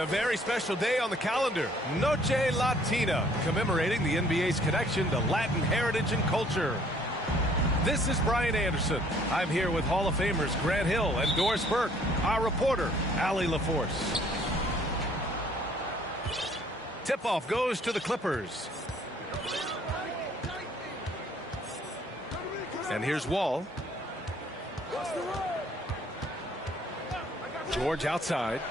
A very special day on the calendar, Noche Latina, commemorating the NBA's connection to Latin heritage and culture. This is Brian Anderson. I'm here with Hall of Famers Grant Hill and Doris Burke, our reporter, Allie LaForce. Tip-off goes to the Clippers. And here's Wall. George outside.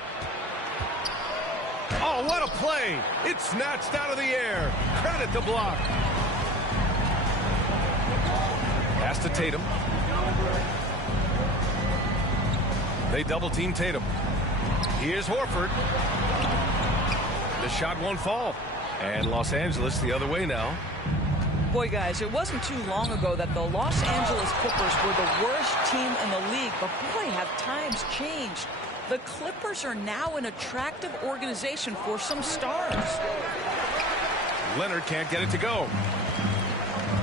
Oh, what a play. It's snatched out of the air. Credit the block. Pass to Tatum. They double-team Tatum. Here's Horford. The shot won't fall. And Los Angeles the other way now. Boy, guys, it wasn't too long ago that the Los Angeles Clippers were the worst team in the league. But, boy, have times changed. The Clippers are now an attractive organization for some stars. Leonard can't get it to go.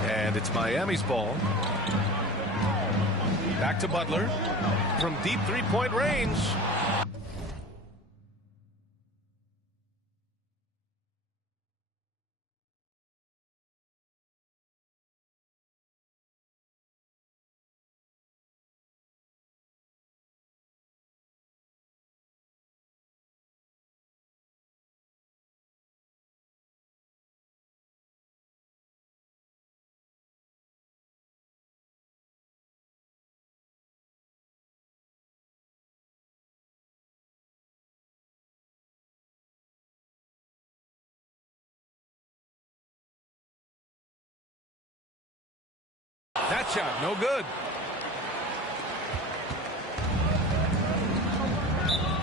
And it's Miami's ball. Back to Butler. From deep three-point range. That shot, no good.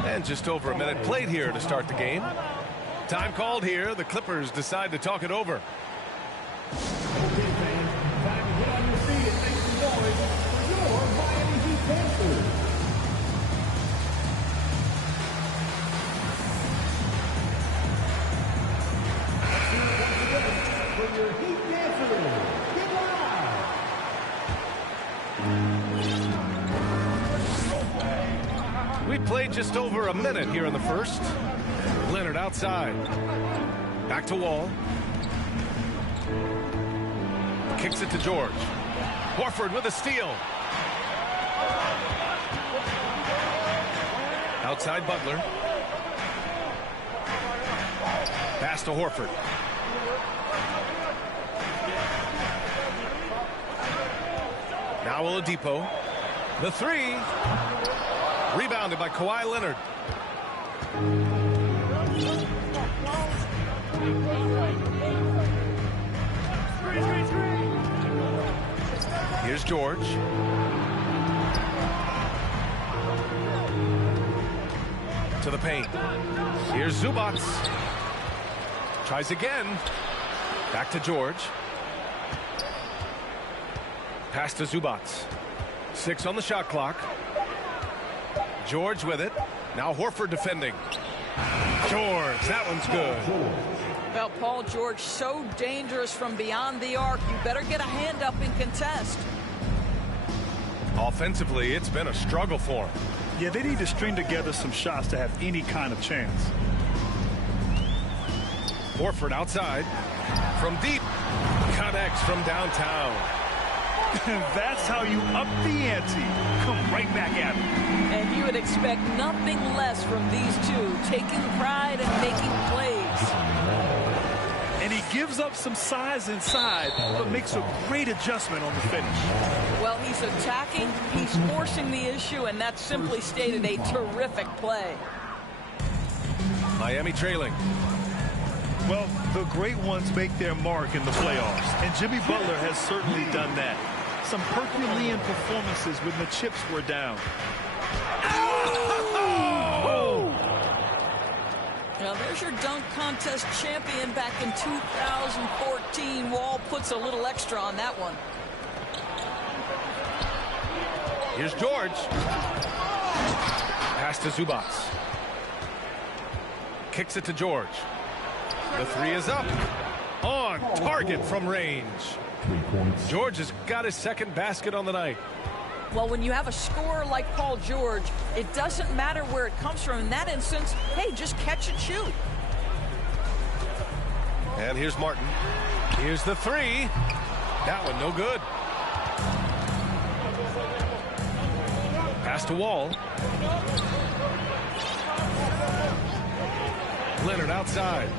And just over a minute played here to start the game. Time called here. The Clippers decide to talk it over. We played just over a minute here in the first. Leonard outside. Back to Wall. Kicks it to George. Horford with a steal. Outside Butler. Pass to Horford. Now Oladipo. The three. Rebounded by Kawhi Leonard. Here's George. To the paint. Here's Zubac. Tries again. Back to George. Pass to Zubac. 6 on the shot clock. George with it. Now Horford defending. George, that one's good. Well, Paul George, so dangerous from beyond the arc. You better get a hand up and contest. Offensively, it's been a struggle for him. Yeah, they need to string together some shots to have any kind of chance. Horford outside. From deep. Connects from downtown. That's how you up the ante. Come right back at him. And you would expect nothing less from these two, taking pride and making plays. And he gives up some size inside, but makes a great adjustment on the finish. Well, he's attacking, he's forcing the issue, and that's simply stated a terrific play. Miami trailing. Well, the great ones make their mark in the playoffs, and Jimmy Butler has certainly done that. Some Herculean performances when the chips were down. Oh! Now there's your dunk contest champion back in 2014. Wall puts a little extra on that one. Here's George. Pass to Zubac. Kicks it to George. The three is up. On target from range. George has got his second basket on the night. Well, when you have a scorer like Paul George, it doesn't matter where it comes from. In that instance, hey, just catch and shoot. And here's Martin. Here's the three. That one no good. Pass to Wall. Leonard outside.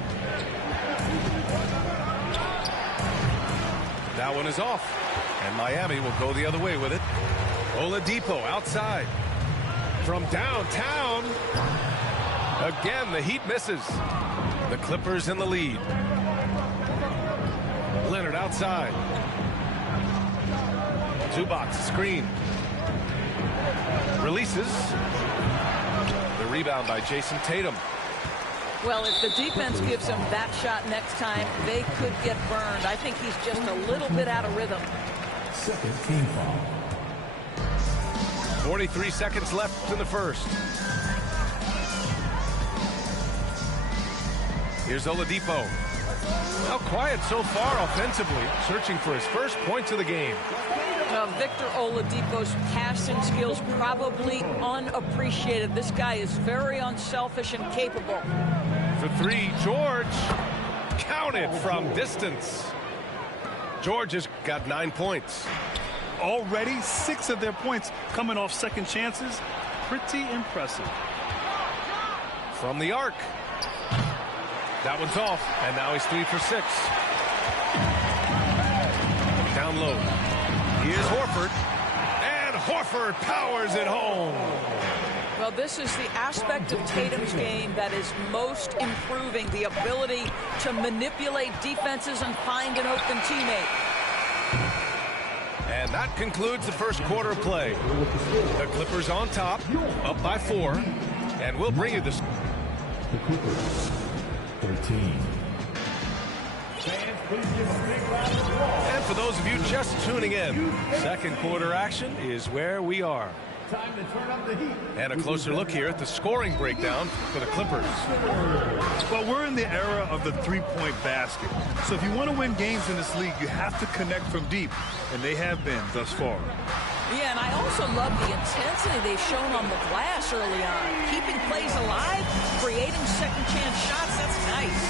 That one is off. And Miami will go the other way with it. Oladipo outside. From downtown. Again, the Heat misses. The Clippers in the lead. Leonard outside. Zubac screen. Releases. The rebound by Jason Tatum. Well, if the defense gives him that shot next time, they could get burned. I think he's just a little bit out of rhythm. Second team foul. 43 seconds left in the first. Here's Oladipo. How quiet so far offensively, searching for his first points of the game. Victor Oladipo's passing skills probably unappreciated. This guy is very unselfish and capable. For three, George. Counted from distance. George has got 9 points. Already 6 of their points coming off second chances. Pretty impressive. From the arc. That one's off, and now he's 3 for 6. Down low. Here's Horford. And Horford powers it home. Well, this is the aspect of Tatum's game that is most improving, the ability to manipulate defenses and find an open teammate. And that concludes the first quarter of play. The Clippers on top, up by 4. And we'll bring you this. The Clippers, 13. And for those of you just tuning in, second quarter action is where we are. Time to turn up the heat. And a closer look here at the scoring breakdown for the Clippers. Well, we're in the era of the three-point basket. So if you want to win games in this league, you have to connect from deep. And they have been thus far. Yeah, and I also love the intensity they've shown on the glass early on. Keeping plays alive, creating second-chance shots, that's nice.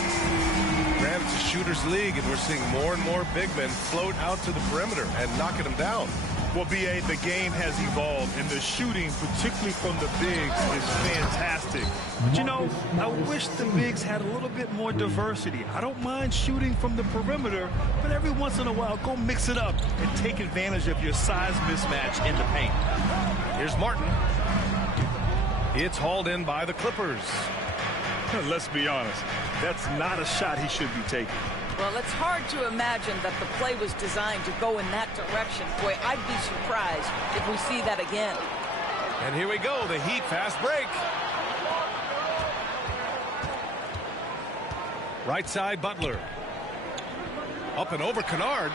Grant, it's a shooter's league, and we're seeing more and more big men float out to the perimeter and knocking them down. Well, B.A., the game has evolved, and the shooting, particularly from the bigs, is fantastic. But, you know, I wish the bigs had a little bit more diversity. I don't mind shooting from the perimeter, but every once in a while, go mix it up and take advantage of your size mismatch in the paint. Here's Martin. It's hauled in by the Clippers. Let's be honest, that's not a shot he should be taking. Well, it's hard to imagine that the play was designed to go in that direction. Boy, I'd be surprised if we see that again. And here we go, the Heat fast break. Right side, Butler. Up and over Kennard.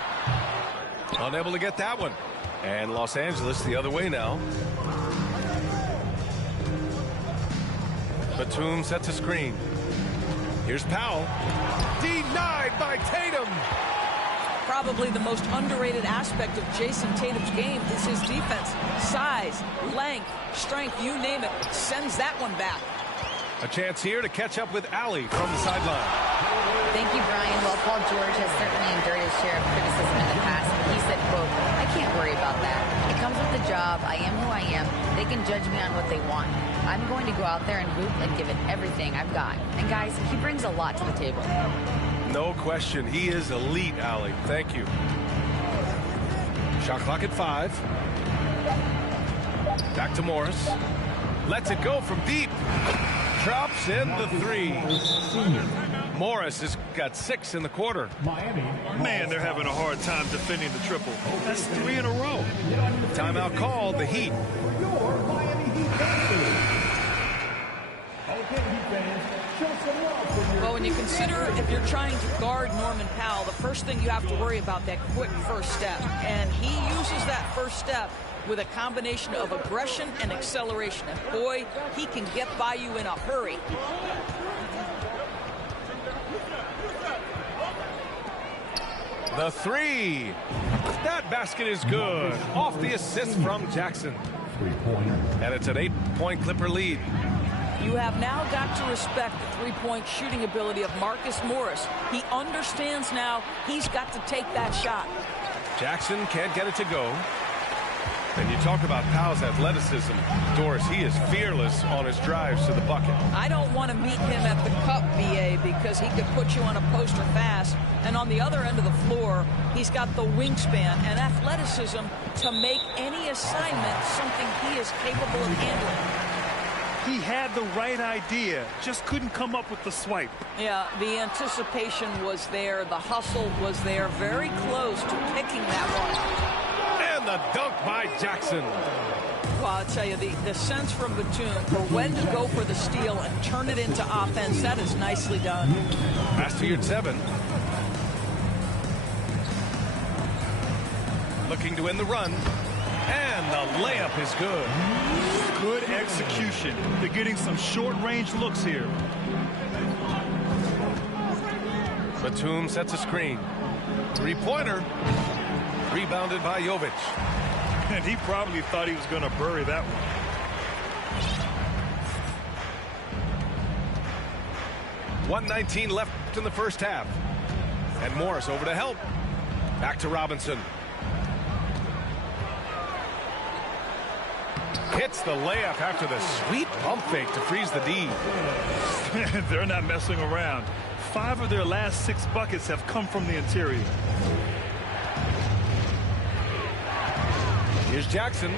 Unable to get that one. And Los Angeles the other way now. Batum sets a screen. Here's Powell. Denied by Tatum. Probably the most underrated aspect of Jason Tatum's game is his defense. Size, length, strength, you name it, sends that one back. A chance here to catch up with Allie from the sideline. Thank you, Brian. Well, Paul George has certainly endured his share of criticism in the past. He said, quote, "I can't worry about that. It comes with the job. I am who I am. They can judge me on what they want. I'm going to go out there and hoop and give it everything I've got." And guys, he brings a lot to the table. No question. He is elite, Allie. Thank you. Shot clock at 5. Back to Morris. Lets it go from deep. Drops in the 3. Morris has got 6 in the quarter. Man, they're having a hard time defending the triple. That's 3 in a row. Timeout called, the Heat. Well, when you consider if you're trying to guard Norman Powell, the first thing you have to worry about that quick first step. And he uses that first step with a combination of aggression and acceleration. And boy, he can get by you in a hurry. The 3. That basket is good. Off the assist from Jackson. 3-pointer. And it's an 8-point Clipper lead. You have now got to respect the three-point shooting ability of Marcus Morris. He understands now he's got to take that shot. Jackson can't get it to go. And you talk about Powell's athleticism. Doris, he is fearless on his drives to the bucket. I don't want to meet him at the cup, BA, because he could put you on a poster fast. And on the other end of the floor, he's got the wingspan and athleticism to make any assignment something he is capable of handling. He had the right idea, just couldn't come up with the swipe. Yeah, the anticipation was there. The hustle was there. Very close to picking that one. And the dunk by Jackson. Well, I'll tell you, the sense from Batum for when to go for the steal and turn it into offense, that is nicely done. Mastered 7. Looking to win the run. And the layup is good. Good execution. They're getting some short-range looks here. Batum sets a screen. Three-pointer. Rebounded by Jovic. And he probably thought he was going to bury that one. .119 left in the first half. And Morris over to help. Back to Robinson. Hits the layup after the sweet pump fake to freeze the D. They're not messing around. 5 of their last 6 buckets have come from the interior. Here's Jackson,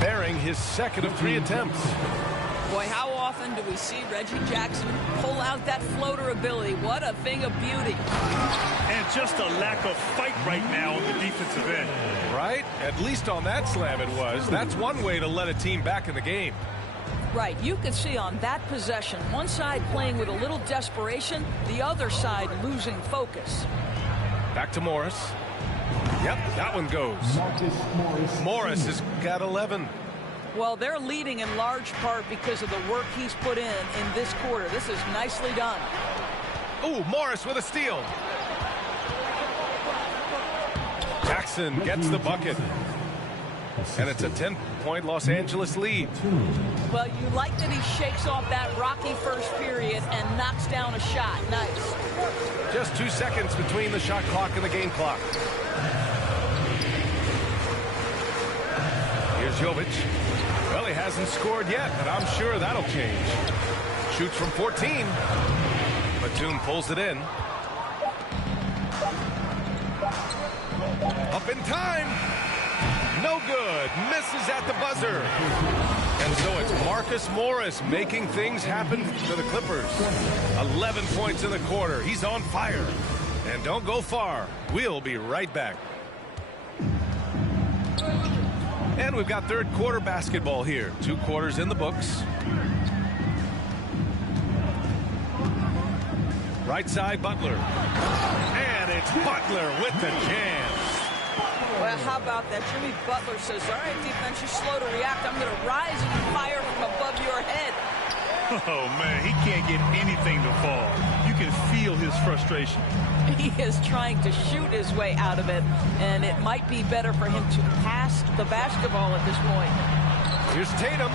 bearing his second of 3 attempts. Boy, how often do we see Reggie Jackson pull out that floater ability? What a thing of beauty. And just a lack of fight right now on the defensive end. Right? At least on that slam it was. That's one way to let a team back in the game. Right, you could see on that possession, one side playing with a little desperation, the other side losing focus. Back to Morris. Yep, that one goes. Morris has got 11. Well, they're leading in large part because of the work he's put in this quarter. This is nicely done. Ooh, Morris with a steal. Jackson gets the bucket. And it's a 10-point Los Angeles lead. Well, you like that he shakes off that rocky first period and knocks down a shot. Nice. Just 2 seconds between the shot clock and the game clock. Here's Jovic. Well, he hasn't scored yet, but I'm sure that'll change. Shoots from 14. Batum pulls it in. Up in time. No good. Misses at the buzzer. And so it's Marcus Morris making things happen for the Clippers. 11 points in the quarter. He's on fire. And don't go far. We'll be right back. And we've got third quarter basketball here. 2 quarters in the books. Right side, Butler. And it's Butler with the jam. Well, how about that? Jimmy Butler says, all right, defense, you're slow to react. I'm going to rise and fire from above your head. Oh, man, he can't get anything to fall. You can feel his frustration. He is trying to shoot his way out of it, and it might be better for him to pass the basketball at this point. Here's Tatum,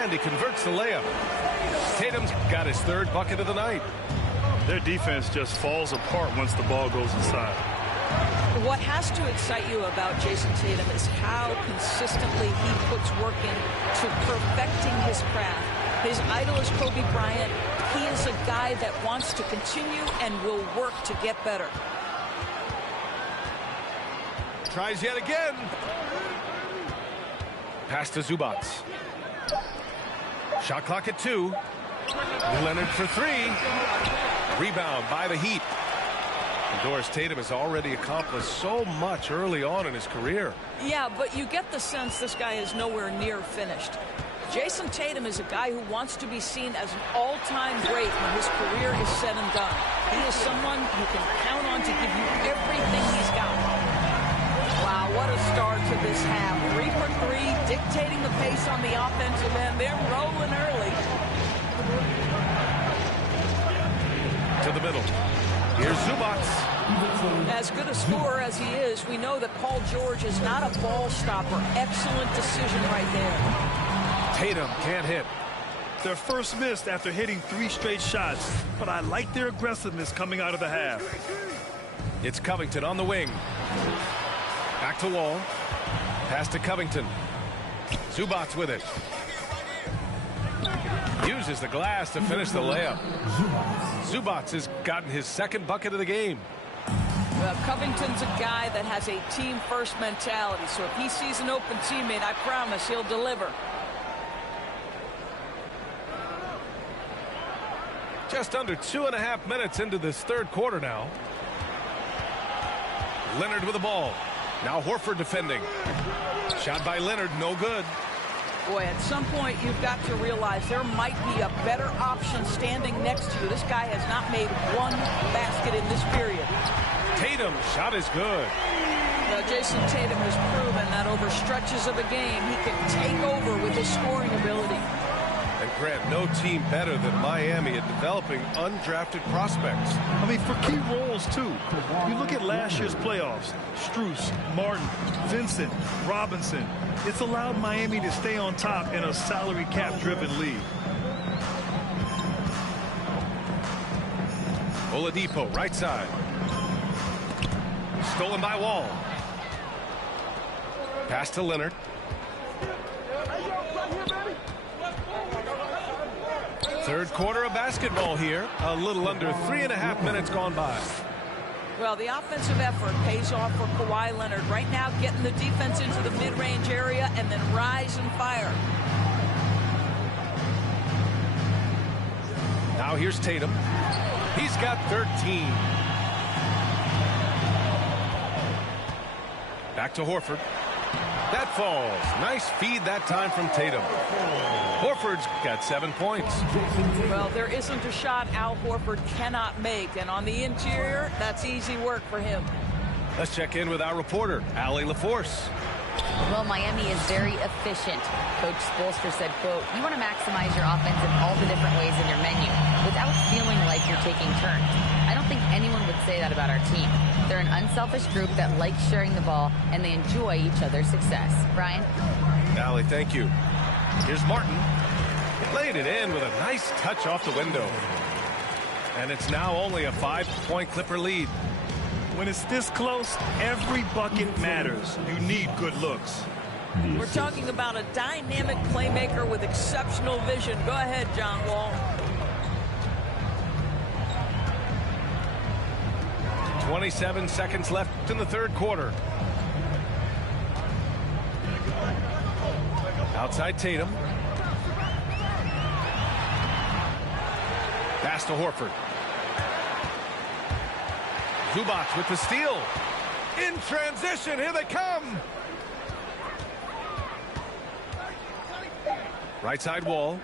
and he converts the layup. Tatum's got his 3rd bucket of the night. Their defense just falls apart once the ball goes inside. What has to excite you about Jason Tatum is how consistently he puts work into perfecting his craft. His idol is Kobe Bryant. He is a guy that wants to continue and will work to get better. Tries yet again. Pass to Zubac. Shot clock at 2. Leonard for 3. Rebound by the Heat. And Doris Tatum has already accomplished so much early on in his career. Yeah, but you get the sense this guy is nowhere near finished. Jason Tatum is a guy who wants to be seen as an all-time great when his career is said and done. He is someone you can count on to give you everything he's got. Wow, what a start to this half. 3 for 3, dictating the pace on the offensive end. They're rolling early. To the middle. Here's Zubac. As good a scorer as he is, we know that Paul George is not a ball stopper. Excellent decision right there. Tatum can't hit. Their first missed after hitting 3 straight shots, but I like their aggressiveness coming out of the half. It's Covington on the wing. Back to Wall. Pass to Covington. Zubac with it. Uses the glass to finish the layup. Zubac has gotten his second bucket of the game. Well, Covington's a guy that has a team-first mentality, so if he sees an open teammate, I promise he'll deliver. Just under 2.5 minutes into this third quarter now. Leonard with the ball. Now Horford defending. Shot by Leonard, no good. Boy, at some point you've got to realize there might be a better option standing next to you. This guy has not made one basket in this period. Tatum, shot is good. Now, Jason Tatum has proven that over stretches of a game, he can take over with his scoring ability. And Grant, no team better than Miami at developing undrafted prospects. I mean, for key roles, too. You look at last year's playoffs. Strus, Martin, Vincent, Robinson. It's allowed Miami to stay on top in a salary cap-driven league. Oladipo, right side. Stolen by Wall. Pass to Leonard. Third quarter of basketball here. A little under 3.5 minutes gone by. Well, the offensive effort pays off for Kawhi Leonard. Right now, getting the defense into the mid-range area and then rise and fire. Now here's Tatum. He's got 13. Back to Horford. That falls. Nice feed that time from Tatum. Horford's got 7 points. Well, there isn't a shot Al Horford cannot make, and on the interior, that's easy work for him. Let's check in with our reporter, Allie LaForce. Well, Miami is very efficient. Coach Spoelstra said, quote, "You want to maximize your offense in all the different ways in your menu without feeling like you're taking turns." I don't think anyone would say that about our team. They're an unselfish group that likes sharing the ball, and they enjoy each other's success. Brian? Allie, thank you. Here's Martin. Laid it in with a nice touch off the window. And it's now only a 5-point Clipper lead. When it's this close, every bucket matters. You need good looks. We're talking about a dynamic playmaker with exceptional vision. Go ahead, John Wall. 27 seconds left in the third quarter. Outside Tatum. Pass to Horford. Zubac with the steal. In transition, here they come. Right side Wall.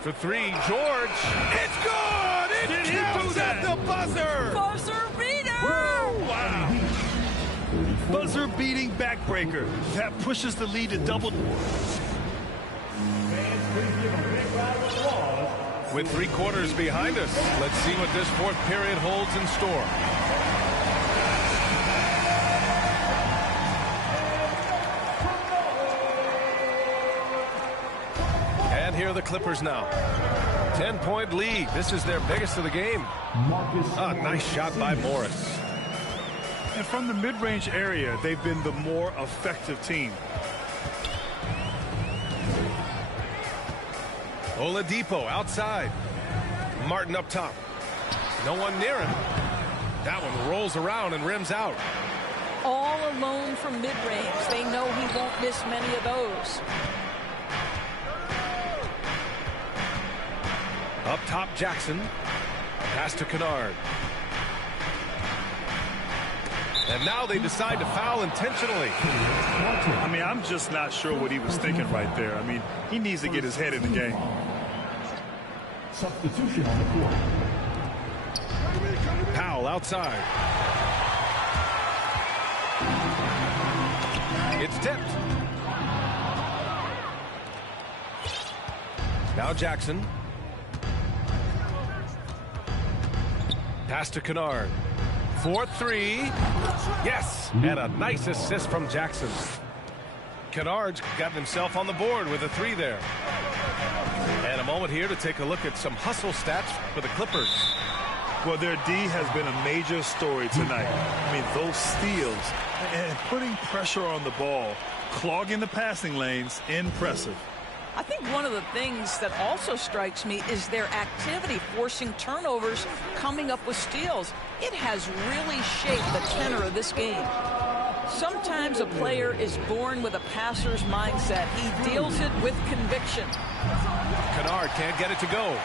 For three, George. It's good! It counts at the buzzer! Buzzer beater! Wow. Buzzer beating backbreaker. That pushes the lead to double. With 3 quarters behind us, let's see what this fourth period holds in store. And here are the Clippers now. 10-point lead. This is their biggest of the game. A nice shot by Morris. And from the mid-range area, they've been the more effective team. Oladipo outside. Martin up top. No one near him. That one rolls around and rims out. All alone from mid-range. They know he won't miss many of those. Up top, Jackson. Pass to Kennard. And now they decide to foul intentionally. I mean, I'm just not sure what he was thinking right there. I mean, he needs to get his head in the game. Substitution on the court. Powell outside. It's tipped. Now Jackson. Pass to Kennard. 4-3. Yes, and a nice assist from Jackson. Kennard's gotten himself on the board with a 3 there. And a moment here to take a look at some hustle stats for the Clippers. Well, their D has been a major story tonight. I mean, those steals and putting pressure on the ball, clogging the passing lanes, impressive. I think one of the things that also strikes me is their activity, forcing turnovers, coming up with steals. It has really shaped the tenor of this game. Sometimes a player is born with a passer's mindset. He deals it with conviction. Kennard can't get it to go.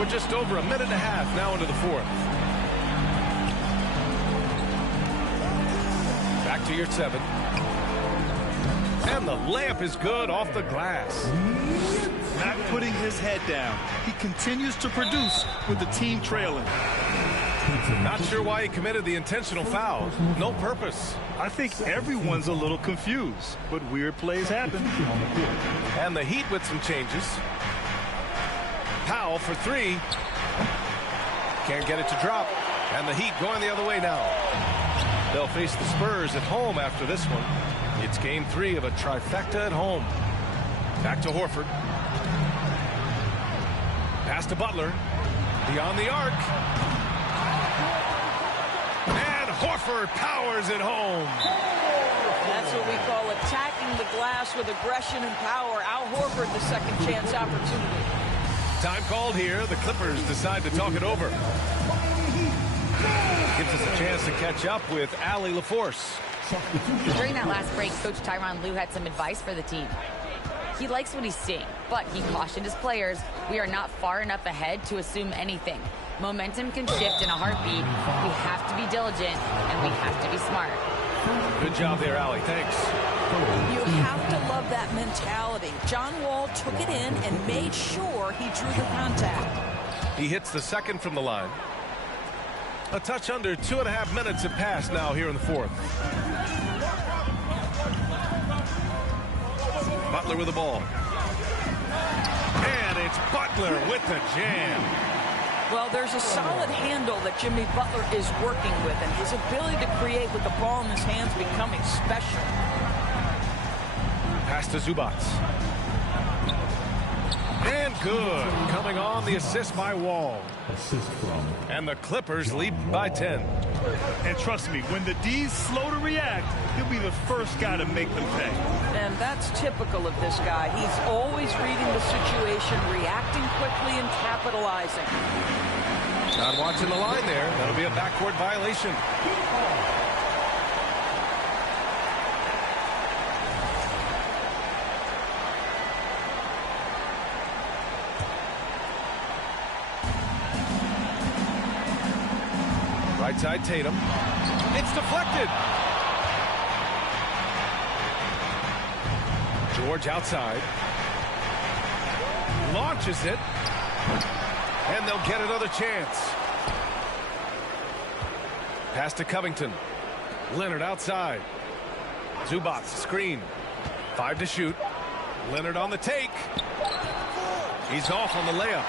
We're just over a minute and a half now into the fourth. Back to your 7. And the layup is good off the glass. Not putting his head down. He continues to produce with the team trailing. Not sure why he committed the intentional foul. No purpose. I think everyone's a little confused, but weird plays happen. And the Heat with some changes. Powell for 3. Can't get it to drop. And the Heat going the other way now. They'll face the Spurs at home after this one. It's game 3 of a trifecta at home. Back to Horford. Pass to Butler. Beyond the arc. And Horford powers it home. That's what we call attacking the glass with aggression and power. Al Horford, the second chance opportunity. Time called here. The Clippers decide to talk it over. Gives us a chance to catch up with Allie LaForce. During that last break, Coach Tyronn Lue had some advice for the team. He likes what he's seeing, but he cautioned his players, we are not far enough ahead to assume anything. Momentum can shift in a heartbeat. We have to be diligent, and we have to be smart. Good job there, Allie. Thanks. You have to love that mentality. John Wall took it in and made sure he drew the contact. He hits the second from the line. A touch under 2.5 minutes have passed now here in the fourth. Butler with the ball. And it's Butler with the jam. Well, there's a solid handle that Jimmy Butler is working with, and his ability to create with the ball in his hands becoming special. Pass to Zubac. And good. Coming on the assist by Wall. Assist from. And the Clippers lead by 10. And trust me, when the D's slow to react, he'll be the first guy to make them pay. And that's typical of this guy. He's always reading the situation, reacting quickly and capitalizing. Not watching the line there. That'll be a backcourt violation. Right side Tatum. It's deflected. George outside. Launches it. And they'll get another chance. Pass to Covington. Leonard outside. Zubac screen. 5 to shoot. Leonard on the take. He's off on the layup.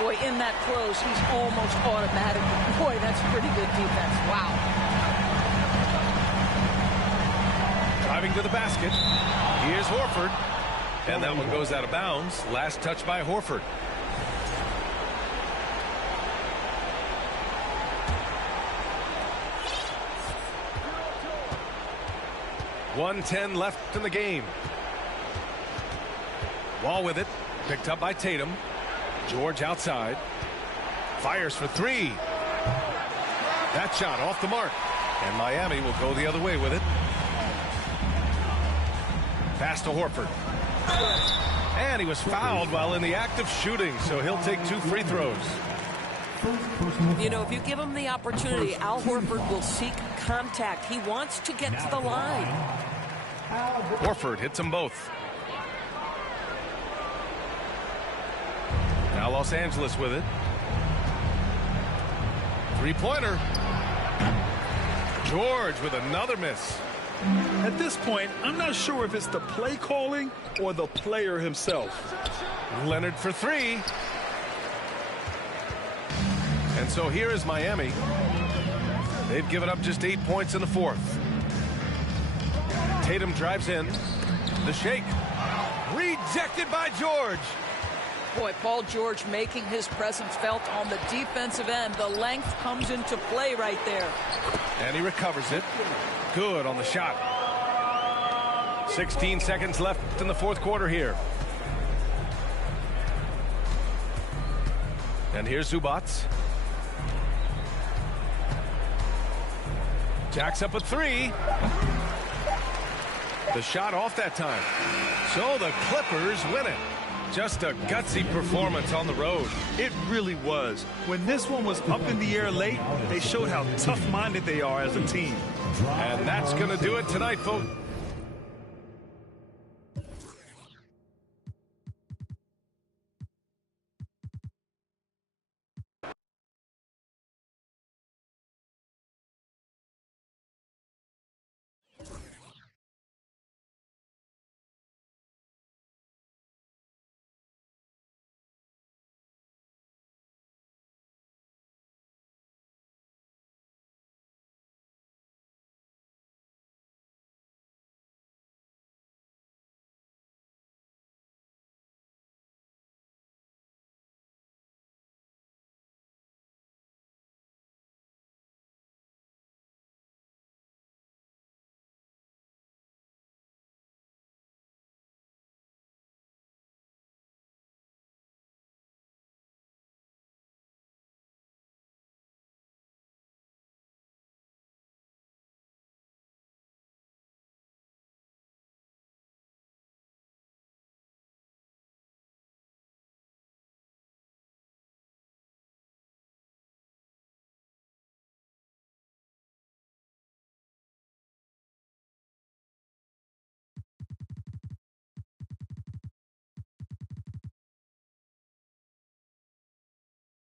Boy, in that close, he's almost automatic. Boy, that's pretty good defense. Wow. Driving to the basket. Here's Horford. And that one goes out of bounds. Last touch by Horford. .110 left in the game. Wall with it. Picked up by Tatum. George outside. Fires for 3. That shot off the mark. And Miami will go the other way with it. Pass to Horford. And he was fouled while in the act of shooting, so he'll take 2 free throws. You know, if you give him the opportunity, Al Horford will seek contact. He wants to get to the line. Horford hits them both. Now Los Angeles with it. 3-pointer. George with another miss. At this point, I'm not sure if it's the play calling or the player himself. Leonard for three. And so here is Miami. They've given up just 8 points in the fourth. Tatum drives in. The shake. Rejected by George. Boy, Paul George making his presence felt on the defensive end. The length comes into play right there. And he recovers it. Good on the shot. 16 seconds left in the fourth quarter here. And here's Zubac. Jacks up a three. The shot off that time. So the Clippers win it. Just a gutsy performance on the road. It really was. When this one was up in the air late, they showed how tough-minded they are as a team. And that's going to do it tonight, folks.